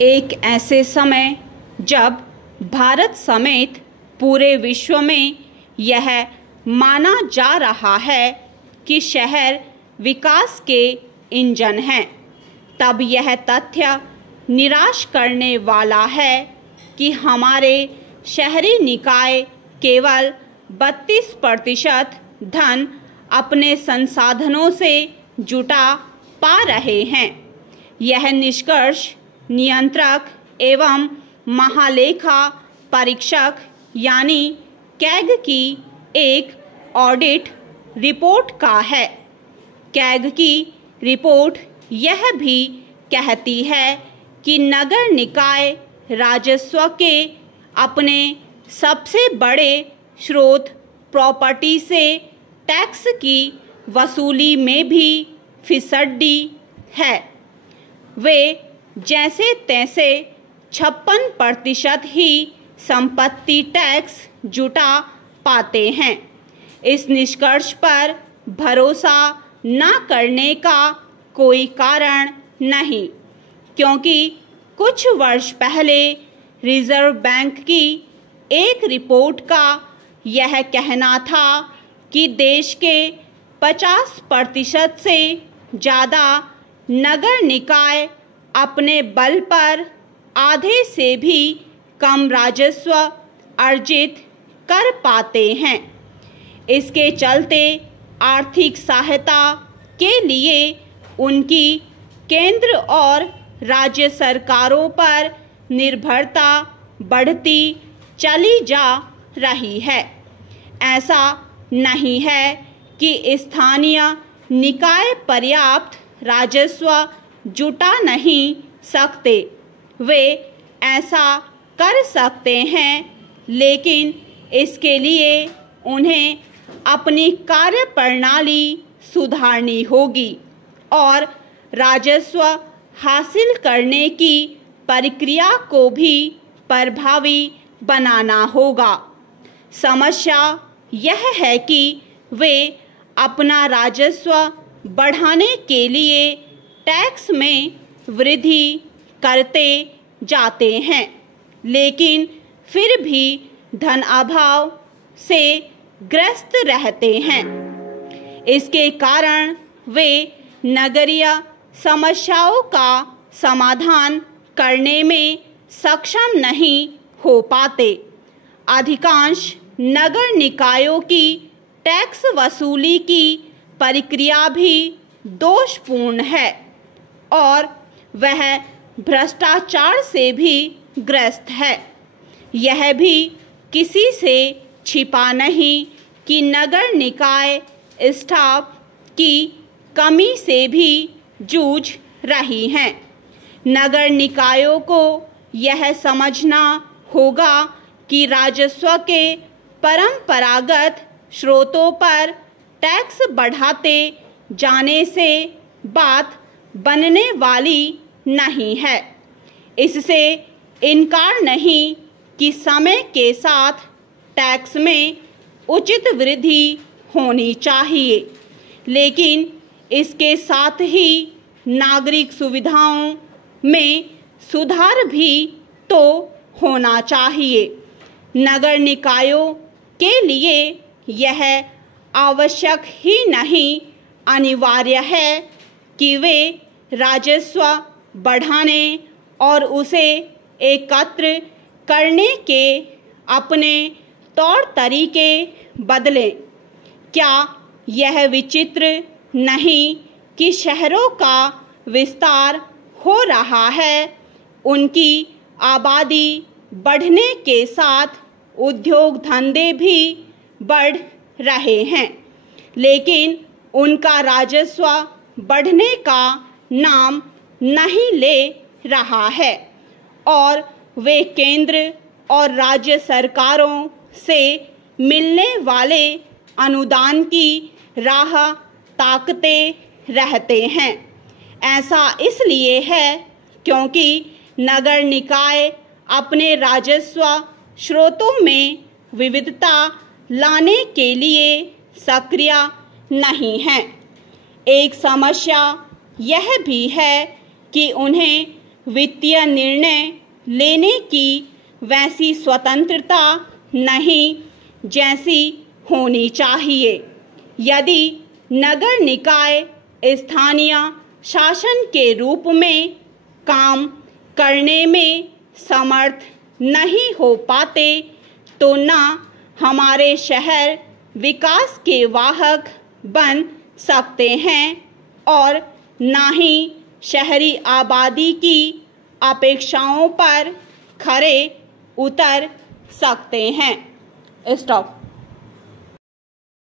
एक ऐसे समय जब भारत समेत पूरे विश्व में यह माना जा रहा है कि शहर विकास के इंजन हैं, तब यह तथ्य निराश करने वाला है कि हमारे शहरी निकाय केवल 32% धन अपने संसाधनों से जुटा पा रहे हैं। यह निष्कर्ष नियंत्रक एवं महालेखा परीक्षक यानी कैग की एक ऑडिट रिपोर्ट का है। कैग की रिपोर्ट यह भी कहती है कि नगर निकाय राजस्व के अपने सबसे बड़े स्रोत प्रॉपर्टी से टैक्स की वसूली में भी फिसड्डी है। वे जैसे तैसे 56% ही संपत्ति टैक्स जुटा पाते हैं। इस निष्कर्ष पर भरोसा न करने का कोई कारण नहीं, क्योंकि कुछ वर्ष पहले रिजर्व बैंक की एक रिपोर्ट का यह कहना था कि देश के 50% से ज़्यादा नगर निकाय अपने बल पर आधे से भी कम राजस्व अर्जित कर पाते हैं। इसके चलते आर्थिक सहायता के लिए उनकी केंद्र और राज्य सरकारों पर निर्भरता बढ़ती चली जा रही है। ऐसा नहीं है कि स्थानीय निकाय पर्याप्त राजस्व जुटा नहीं सकते। वे ऐसा कर सकते हैं, लेकिन इसके लिए उन्हें अपनी कार्यप्रणाली सुधारनी होगी और राजस्व हासिल करने की प्रक्रिया को भी प्रभावी बनाना होगा। समस्या यह है कि वे अपना राजस्व बढ़ाने के लिए टैक्स में वृद्धि करते जाते हैं, लेकिन फिर भी धन अभाव से ग्रस्त रहते हैं। इसके कारण वे नगरीय समस्याओं का समाधान करने में सक्षम नहीं हो पाते। अधिकांश नगर निकायों की टैक्स वसूली की प्रक्रिया भी दोषपूर्ण है और वह भ्रष्टाचार से भी ग्रस्त है। यह भी किसी से छिपा नहीं कि नगर निकाय स्टाफ की कमी से भी जूझ रही हैं। नगर निकायों को यह समझना होगा कि राजस्व के परंपरागत स्रोतों पर टैक्स बढ़ाते जाने से बात बनने वाली नहीं है। इससे इनकार नहीं कि समय के साथ टैक्स में उचित वृद्धि होनी चाहिए, लेकिन इसके साथ ही नागरिक सुविधाओं में सुधार भी तो होना चाहिए। नगर निकायों के लिए यह आवश्यक ही नहीं, अनिवार्य है कि वे राजस्व बढ़ाने और उसे एकत्र करने के अपने तौर तरीके बदलें। क्या यह विचित्र नहीं कि शहरों का विस्तार हो रहा है, उनकी आबादी बढ़ने के साथ उद्योग धंधे भी बढ़ रहे हैं, लेकिन उनका राजस्व बढ़ने का नाम नहीं ले रहा है और वे केंद्र और राज्य सरकारों से मिलने वाले अनुदान की राह ताकते रहते हैं। ऐसा इसलिए है क्योंकि नगर निकाय अपने राजस्व स्रोतों में विविधता लाने के लिए सक्रिय नहीं हैं। एक समस्या यह भी है कि उन्हें वित्तीय निर्णय लेने की वैसी स्वतंत्रता नहीं जैसी होनी चाहिए। यदि नगर निकाय स्थानीय शासन के रूप में काम करने में समर्थ नहीं हो पाते तो न हमारे शहर विकास के वाहक बन सकते हैं और न ही शहरी आबादी की अपेक्षाओं पर खरे उतर सकते हैं। स्टॉप।